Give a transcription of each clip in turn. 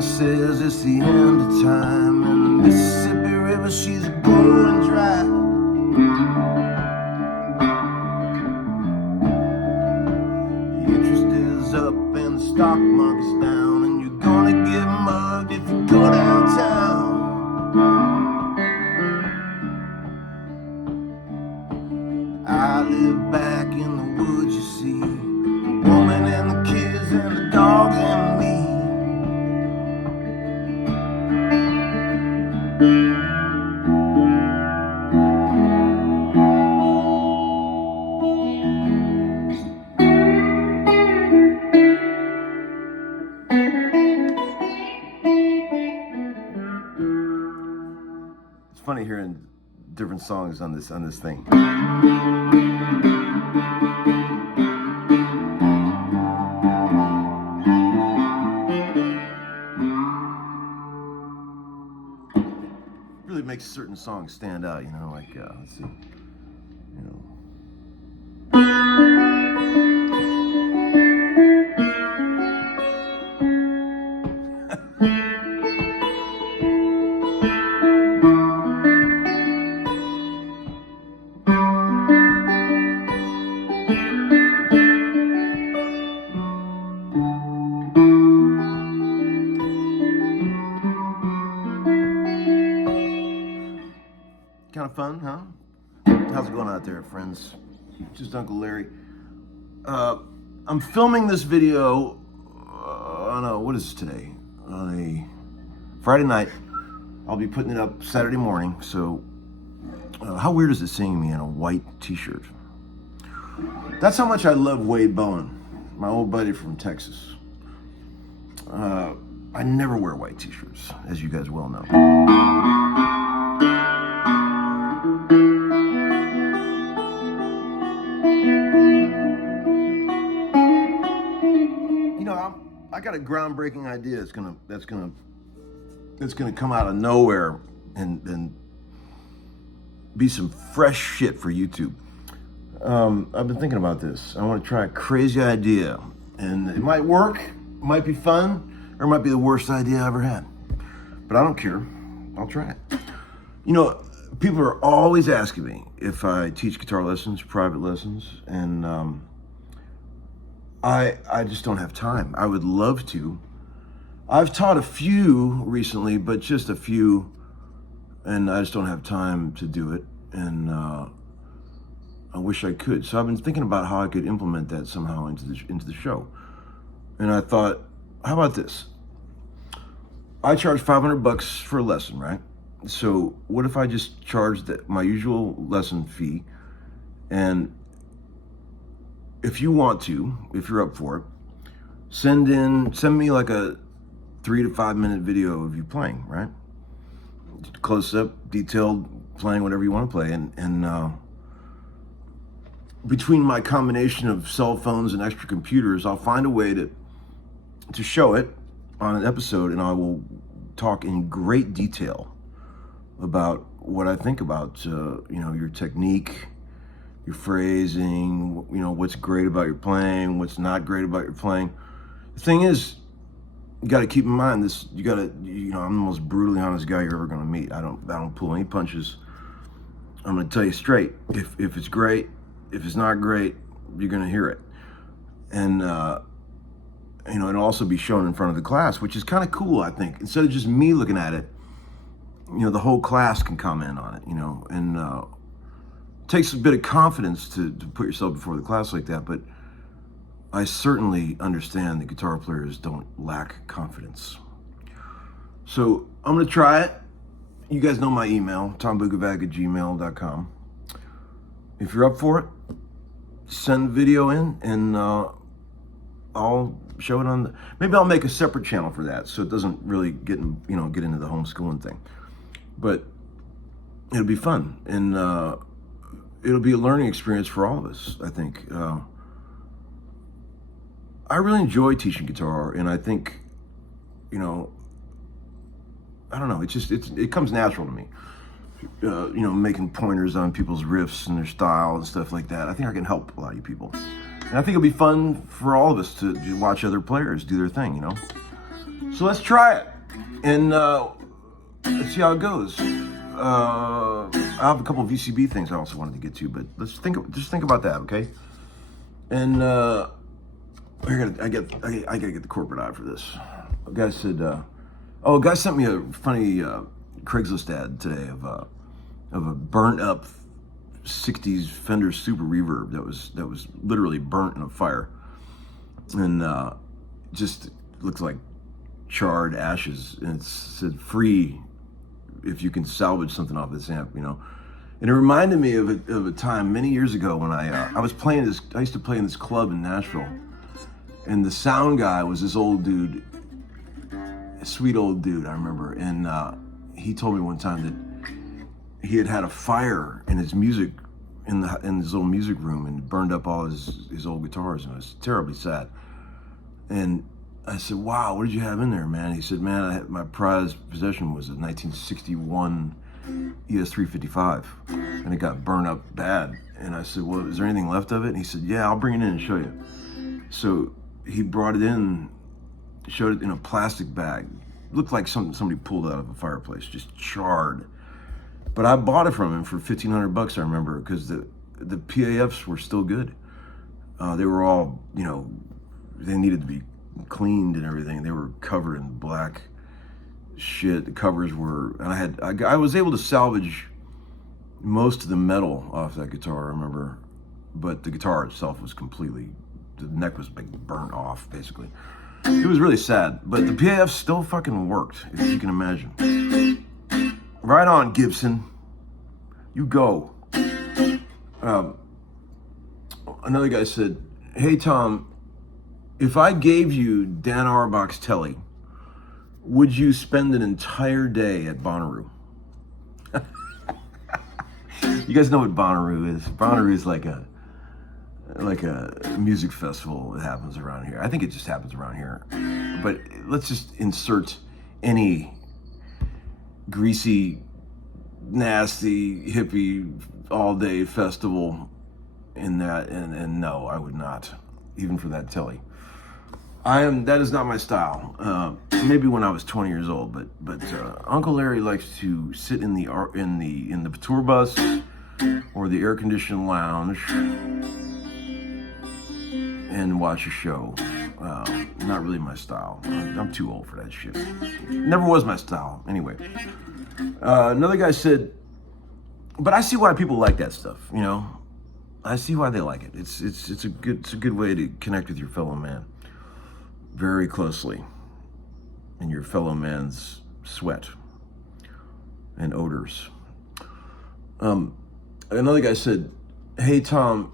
man says it's the end of time, and the Mississippi River, she's going dry. The interest is up and the stock market's down, and you're gonna get mugged if you go downtown. I live back in the woods, you see, the woman and the kids and the dogs and me. It's funny hearing different songs on this thing. Really makes certain songs stand out, you know, like let's see, you know. Kind of fun, huh? How's it going out there, friends? Just Uncle Larry. I'm filming this video on what is this today? On a Friday night. I'll be putting it up Saturday morning. So, how weird is it seeing me in a white t-shirt? That's how much I love Wade Bowen, my old buddy from Texas. I never wear white t-shirts, as you guys well know. I got a groundbreaking idea that's gonna come out of nowhere and be some fresh shit for YouTube. I've been thinking about this. I want to try a crazy idea, and it might work, it might be fun, or it might be the worst idea I ever had. But I don't care. I'll try it. You know, people are always asking me if I teach guitar lessons, private lessons, and I just don't have time. I would love to. I've taught a few recently, but just a few, and I just don't have time to do it, and I wish I could. So I've been thinking about how I could implement that somehow into the show. And I thought, how about this? I charge $500 for a lesson, right? So what if I just charged my usual lesson fee, and if you want to, if you're up for it, send me like a 3 to 5 minute video of you playing, right? Close up, detailed, playing whatever you want to play. And between my combination of cell phones and extra computers, I'll find a way to show it on an episode, and I will talk in great detail about what I think about, you know, your technique, your phrasing, you know, what's great about your playing, what's not great about your playing. The thing is, you got to keep in mind this. You know, I'm the most brutally honest guy you're ever going to meet. I don't pull any punches. I'm going to tell you straight. If it's great, if it's not great, you're going to hear it. And you know, it'll also be shown in front of the class, which is kind of cool, I think. Instead of just me looking at it, you know, the whole class can comment on it. You know, and takes a bit of confidence to put yourself before the class like that, but I certainly understand that guitar players don't lack confidence. So I'm gonna try it. You guys know my email, tombugavac@gmail.com. If you're up for it, send the video in, and I'll show it on maybe I'll make a separate channel for that, so it doesn't really get into the homeschooling thing. But it'll be fun, and it'll be a learning experience for all of us, I think. I really enjoy teaching guitar, and I think, you know, I don't know, it comes natural to me. You know, making pointers on people's riffs and their style and stuff like that. I think I can help a lot of you people. And I think it'll be fun for all of us to watch other players do their thing, you know? So let's try it, and let's see how it goes. I have a couple of VCB things I also wanted to get to, but just think about that, okay? And I gotta get the corporate eye for this. A guy said, a guy sent me a funny Craigslist ad today of a burnt up '60s Fender Super Reverb that was literally burnt in a fire, and just looked like charred ashes, and it said free if you can salvage something off this amp, you know. And it reminded me of a time many years ago when I used to play in this club in Nashville, and the sound guy was this old dude, a sweet old dude, I remember, and he told me one time that he had a fire in his music, in his little music room, and burned up all his old guitars, and it was terribly sad. And I said, wow, what did you have in there, man? He said, man, my prized possession was a 1961 ES355, and it got burned up bad. And I said, well, is there anything left of it? And he said, yeah, I'll bring it in and show you. So he brought it in, showed it in a plastic bag. Looked like somebody pulled out of a fireplace, just charred. But I bought it from him for $1,500, I remember, because the PAFs were still good. They were all, you know, they needed to be cleaned and everything. They were covered in black shit. The covers were, and I was able to salvage most of the metal off that guitar, I remember, but the guitar itself was completely, the neck was like burnt off, basically. It was really sad, but the PAF still fucking worked, if you can imagine. Right on, Gibson. You go. Another guy said, hey, Tom, if I gave you Dan Auerbach's telly, would you spend an entire day at Bonnaroo? You guys know what Bonnaroo is. Bonnaroo is like a music festival that happens around here. I think it just happens around here. But let's just insert any greasy, nasty, hippie, all-day festival in that, and no, I would not, even for that telly. That is not my style. Maybe when I was 20 years old, but Uncle Larry likes to sit in the tour bus or the air-conditioned lounge and watch a show. Not really my style. I'm too old for that shit. Never was my style. Anyway, another guy said, but I see why people like that stuff. You know, I see why they like it. It's a good way to connect with your fellow man very closely, in your fellow man's sweat and odors. Another guy said, hey, Tom,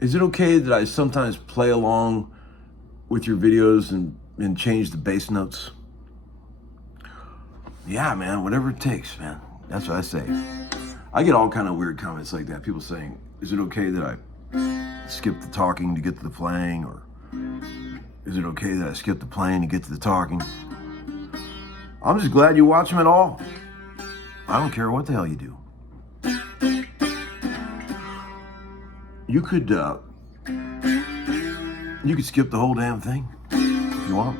is it okay that I sometimes play along with your videos and change the bass notes? Yeah, man, whatever it takes, man. That's what I say. I get all kind of weird comments like that. People saying, is it okay that I skip the talking to get to the playing? Or is it okay that I skip the playing to get to the talking? I'm just glad you watch them at all. I don't care what the hell you do. You could skip the whole damn thing if you want.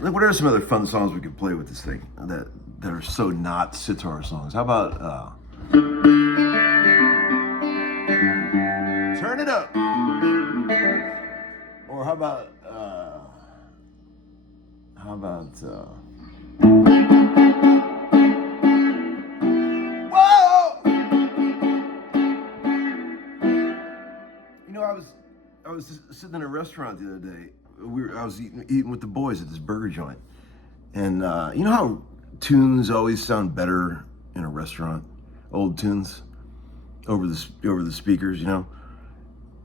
What are some other fun songs we could play with this thing that are so not sitar songs? How about Turn It Up? Or how about Whoa! You know, I was just sitting in a restaurant the other day. I was eating with the boys at this burger joint, and you know how tunes always sound better in a restaurant, old tunes over the speakers. You know,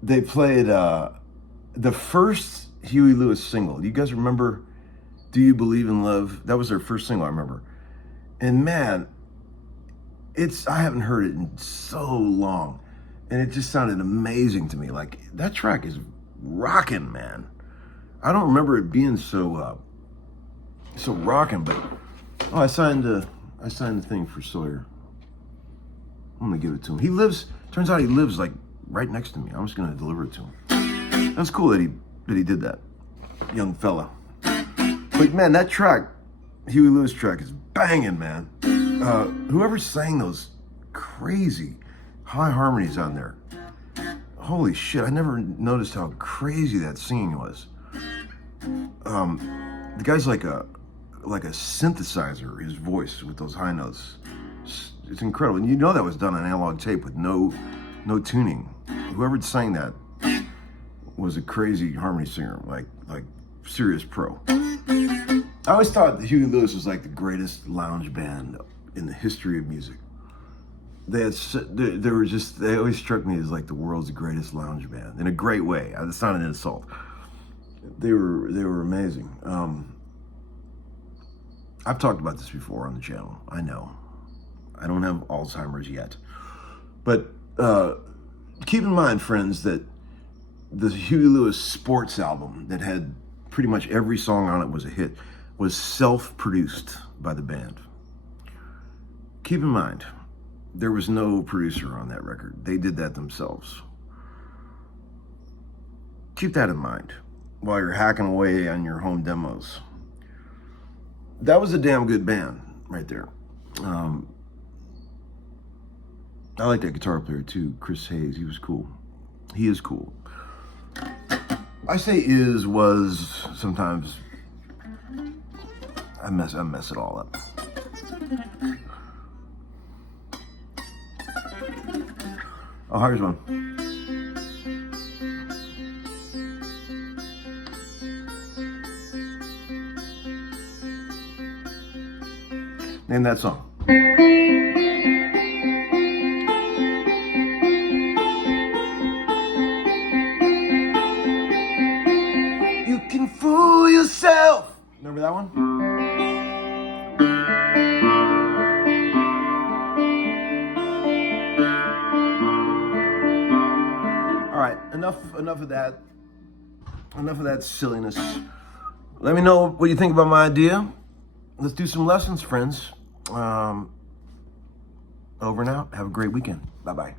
they played the first Huey Lewis single. You guys remember Do You Believe in Love? That was their first single, I remember. And man, I haven't heard it in so long, and it just sounded amazing to me. Like, that track is rocking, man. I don't remember it being so rocking, but I signed the thing for Sawyer. I'm gonna give it to him. Turns out he lives like right next to me. I'm just gonna deliver it to him. That's cool that he did that, young fella. But man, that track, Huey Lewis track, is banging, man. Whoever sang those crazy high harmonies on there, holy shit! I never noticed how crazy that singing was. The guy's like a synthesizer. His voice with those high notes, it's incredible. And you know that was done on analog tape with no tuning. Whoever sang that was a crazy harmony singer, like serious pro. I always thought that Huey Lewis was like the greatest lounge band in the history of music. They always struck me as like the world's greatest lounge band in a great way. It's not an insult. They were amazing. I've talked about this before on the channel. I know. I don't have Alzheimer's yet. But keep in mind, friends, that the Huey Lewis sports album that had pretty much every song on it was a hit was self-produced by the band. Keep in mind, there was no producer on that record. They did that themselves. Keep that in mind while you're hacking away on your home demos. That was a damn good band right there. I like that guitar player too, Chris Hayes. He was cool. He is cool. I say was, sometimes I mess it all up. Oh, here's one. Name that song. You can fool yourself. Remember that one? All right, enough of that. Enough of that silliness. Let me know what you think about my idea. Let's do some lessons, friends. Over and out. Have a great weekend. Bye-bye.